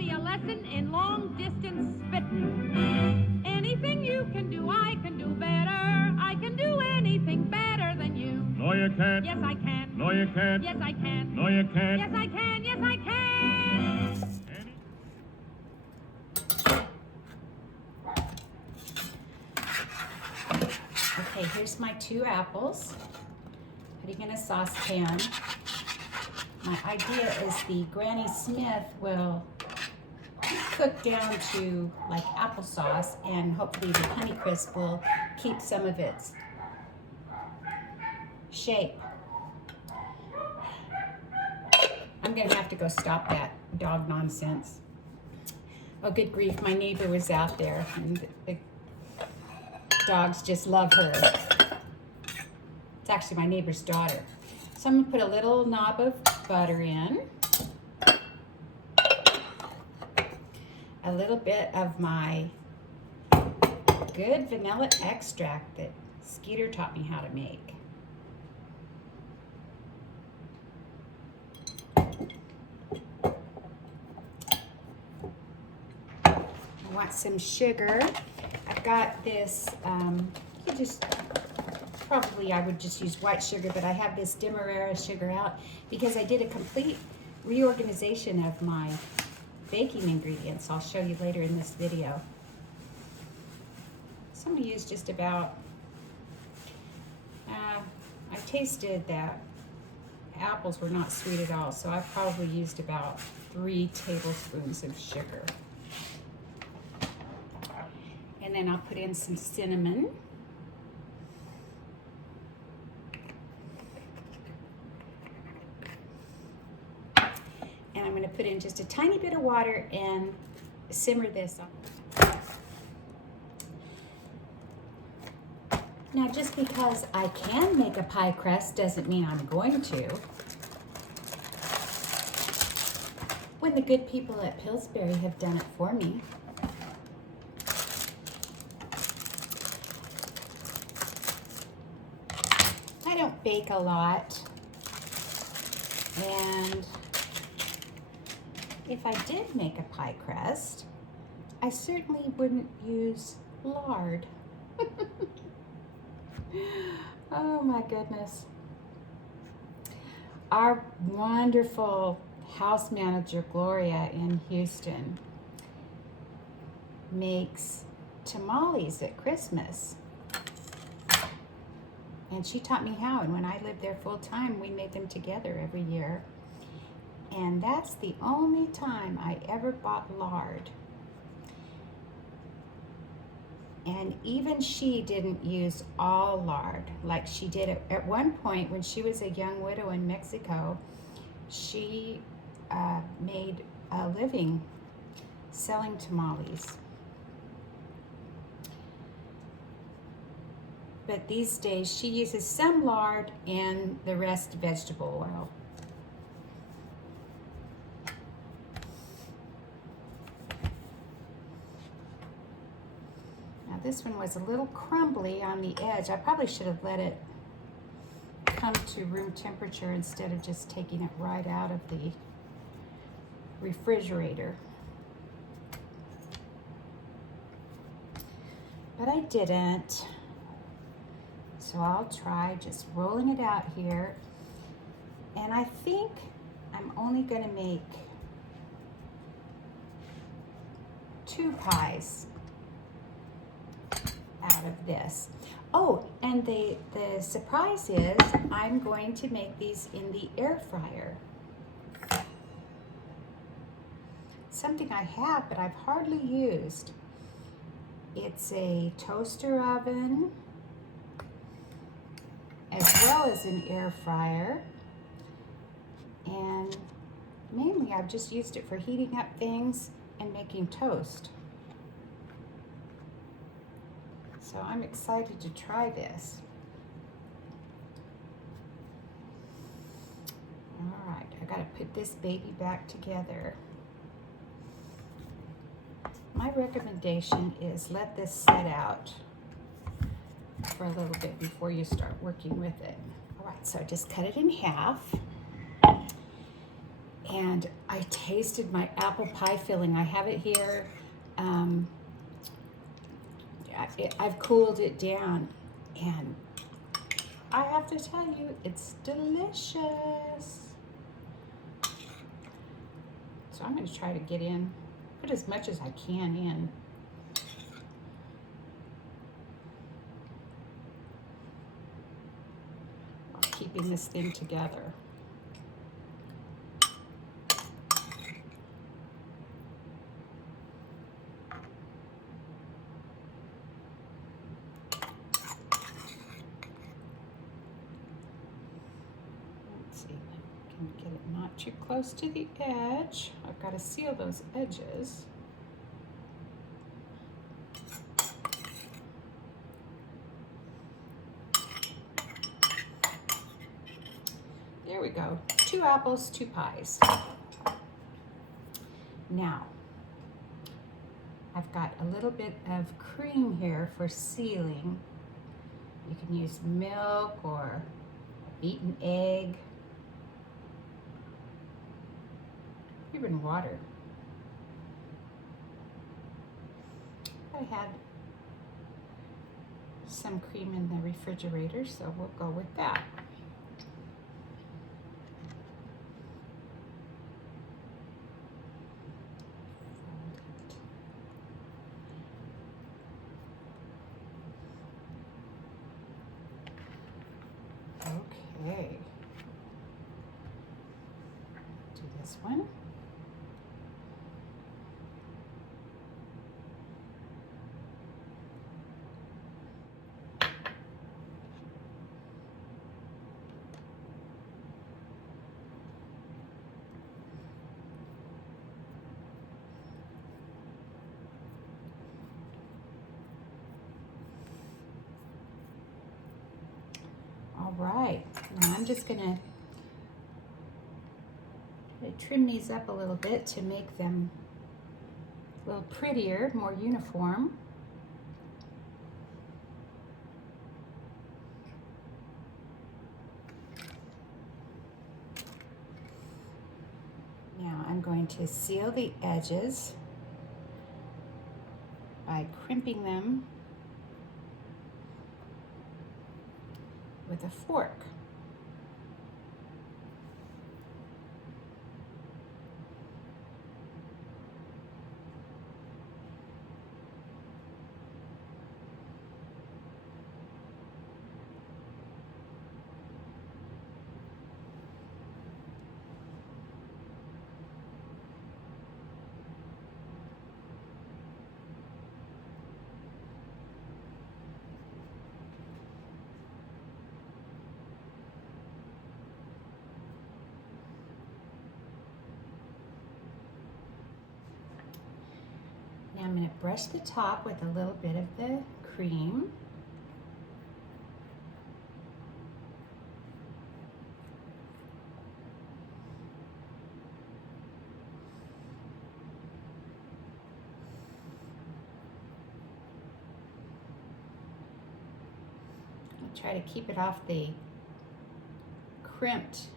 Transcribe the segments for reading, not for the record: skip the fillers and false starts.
me a lesson in long distance spitting. Anything you can do, I can do better. I can do anything better than you. No, you can't. Yes, I can. No, you can't. Yes, I can. No, you can't. Yes, I can. Yes, I can. Okay, here's my 2 apples. Putting in a saucepan. My idea is the Granny Smith will cook down to like applesauce, and hopefully the Honeycrisp will keep some of its shape. I'm gonna have to go stop that dog nonsense. Oh, good grief, my neighbor was out there and the dogs just love her. It's actually my neighbor's daughter. So I'm gonna put a little knob of butter in. A little bit of my good vanilla extract that Skeeter taught me how to make. I want some sugar. I've got this, you just, probably I would just use white sugar, but I have this Demerara sugar out because I did a complete reorganization of my baking ingredients. I'll show you later in this video. So I'm gonna use just about, I tasted that apples were not sweet at all, so I probably used about 3 tablespoons of sugar. And then I'll put in some cinnamon. And I'm going to put in just a tiny bit of water and simmer this up. Now, just because I can make a pie crust doesn't mean I'm going to. When the good people at Pillsbury have done it for me. I don't bake a lot, and if I did make a pie crust, I certainly wouldn't use lard. Oh my goodness. Our wonderful house manager, Gloria, in Houston, makes tamales at Christmas. And she taught me how, and when I lived there full time, we made them together every year. And that's the only time I ever bought lard. And even she didn't use all lard like she did at one point when she was a young widow in Mexico. She made a living selling tamales. But these days she uses some lard and the rest vegetable oil. This one was a little crumbly on the edge. I probably should have let it come to room temperature instead of just taking it right out of the refrigerator. But I didn't. So I'll try just rolling it out here. And I think I'm only going to make 2 pies out of this. Oh, and the surprise is I'm going to make these in the air fryer. Something I have, but I've hardly used. It's a toaster oven as well as an air fryer. And mainly I've just used it for heating up things and making toast. So I'm excited to try this. All right, I gotta put this baby back together. My recommendation is let this set out for a little bit before you start working with it. All right, so I just cut it in half. And I tasted my apple pie filling. I have it here. I've cooled it down, and I have to tell you, it's delicious. So I'm going to try to put as much as I can in. While keeping this thing together. Get it not too close to the edge. I've got to seal those edges. There we go. 2 apples, 2 pies. Now, I've got a little bit of cream here for sealing. You can use milk or a beaten egg. Even water. I had some cream in the refrigerator, so we'll go with that. Okay. Do this one. All right, now I'm just gonna trim these up a little bit to make them a little prettier, more uniform. Now I'm going to seal the edges by crimping them with a fork. Now I'm going to brush the top with a little bit of the cream. I'll try to keep it off the crimped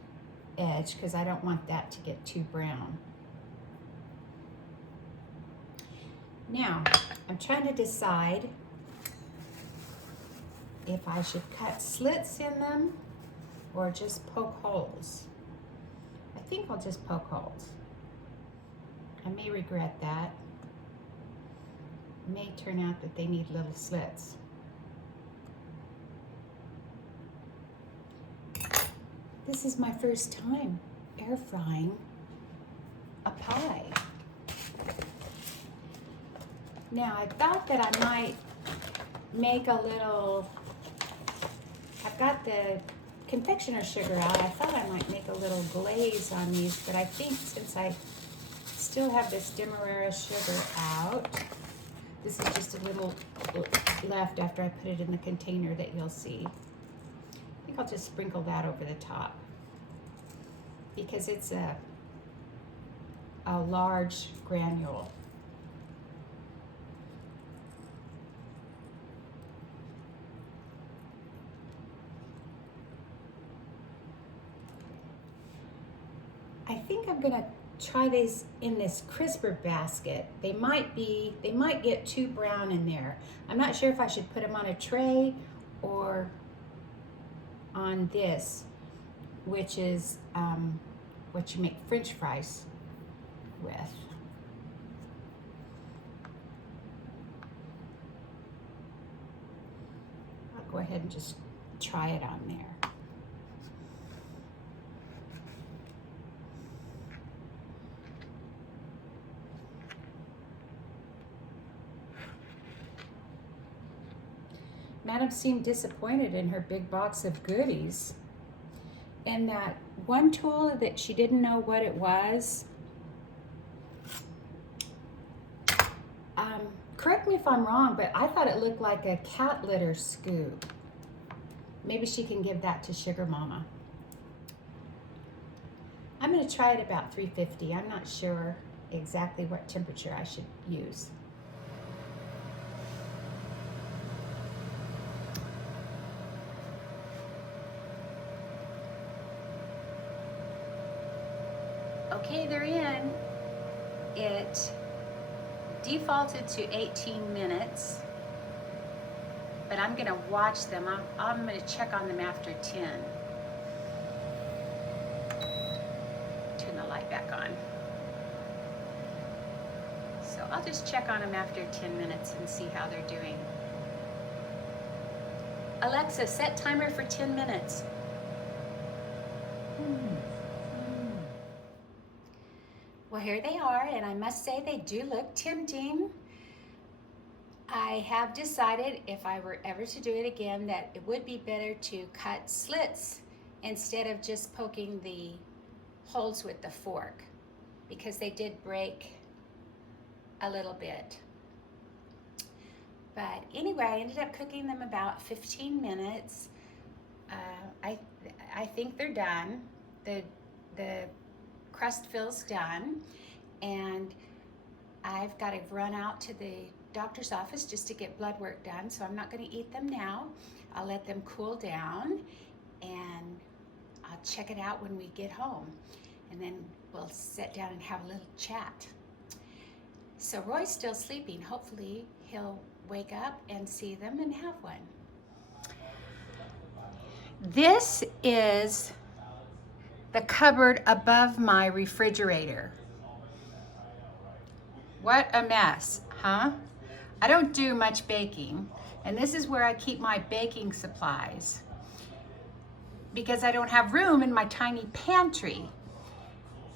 edge because I don't want that to get too brown. Now, I'm trying to decide if I should cut slits in them or just poke holes. I think I'll just poke holes. I may regret that. It may turn out that they need little slits. This is my first time air frying a pie. Now, I thought that I might make a little, I've got the confectioner's sugar out. I thought I might make a little glaze on these, but I think since I still have this demerara sugar out, this is just a little left after I put it in the container that you'll see. I think I'll just sprinkle that over the top because it's a large granule. I think I'm gonna try these in this crisper basket. They might get too brown in there. I'm not sure if I should put them on a tray or on this, which is what you make French fries with. I'll go ahead and just try it on there. Madam seemed disappointed in her big box of goodies. And that one tool that she didn't know what it was, correct me if I'm wrong, but I thought it looked like a cat litter scoop. Maybe she can give that to Sugar Mama. I'm gonna try it about 350. I'm not sure exactly what temperature I should use. Okay, they're in. It defaulted to 18 minutes, but I'm gonna watch them. I'm gonna check on them after 10. Turn the light back on. So I'll just check on them after 10 minutes and see how they're doing. Alexa, set timer for 10 minutes. Well, here they are, and I must say they do look tempting. I have decided, if I were ever to do it again, that it would be better to cut slits instead of just poking the holes with the fork, because they did break a little bit. But anyway, I ended up cooking them about 15 minutes. I think they're done. The crust feels done, and I've got to run out to the doctor's office just to get blood work done, so I'm not going to eat them now. I'll let them cool down, and I'll check it out when we get home, and then we'll sit down and have a little chat. So Roy's still sleeping. Hopefully he'll wake up and see them and have one. This is the cupboard above my refrigerator. What a mess, huh? I don't do much baking, and this is where I keep my baking supplies because I don't have room in my tiny pantry.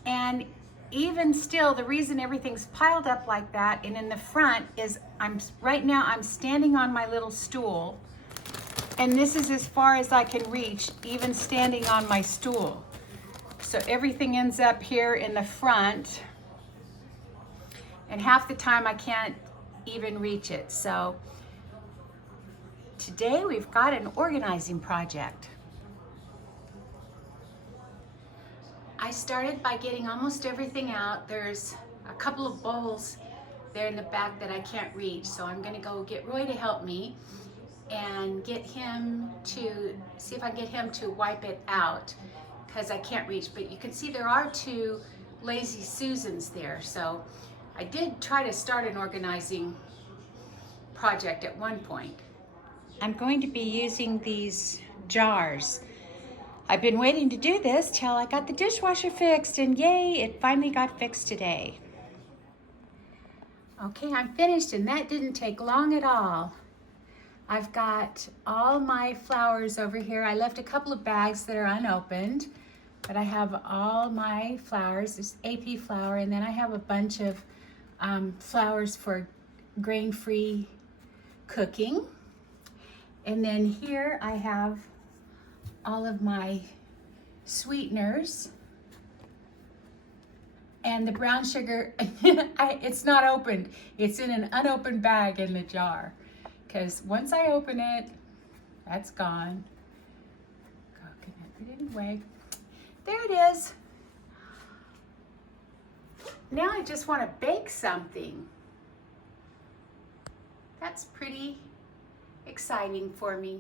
And even still, the reason everything's piled up like that and in the front is right now I'm standing on my little stool, and this is as far as I can reach, even standing on my stool. So everything ends up here in the front, and half the time I can't even reach it. So today we've got an organizing project. I started by getting almost everything out. There's a couple of bowls there in the back that I can't reach, so I'm gonna go get Roy to help me and get him to, see if I can get him to wipe it out, because I can't reach. But you can see there are 2 Lazy Susans there. So I did try to start an organizing project at one point. I'm going to be using these jars. I've been waiting to do this till I got the dishwasher fixed, and yay, it finally got fixed today. Okay, I'm finished, and that didn't take long at all. I've got all my flowers over here. I left a couple of bags that are unopened, but I have all my flowers. This AP flower, and then I have a bunch of flowers for grain-free cooking. And then here I have all of my sweeteners. And the brown sugar, it's not opened. It's in an unopened bag in the jar, because once I open it, that's gone. Coconut, anyway, there it is. Now I just want to bake something. That's pretty exciting for me.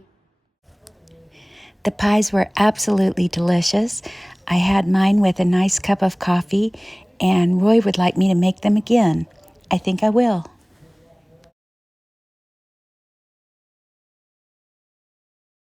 The pies were absolutely delicious. I had mine with a nice cup of coffee, and Roy would like me to make them again. I think I will.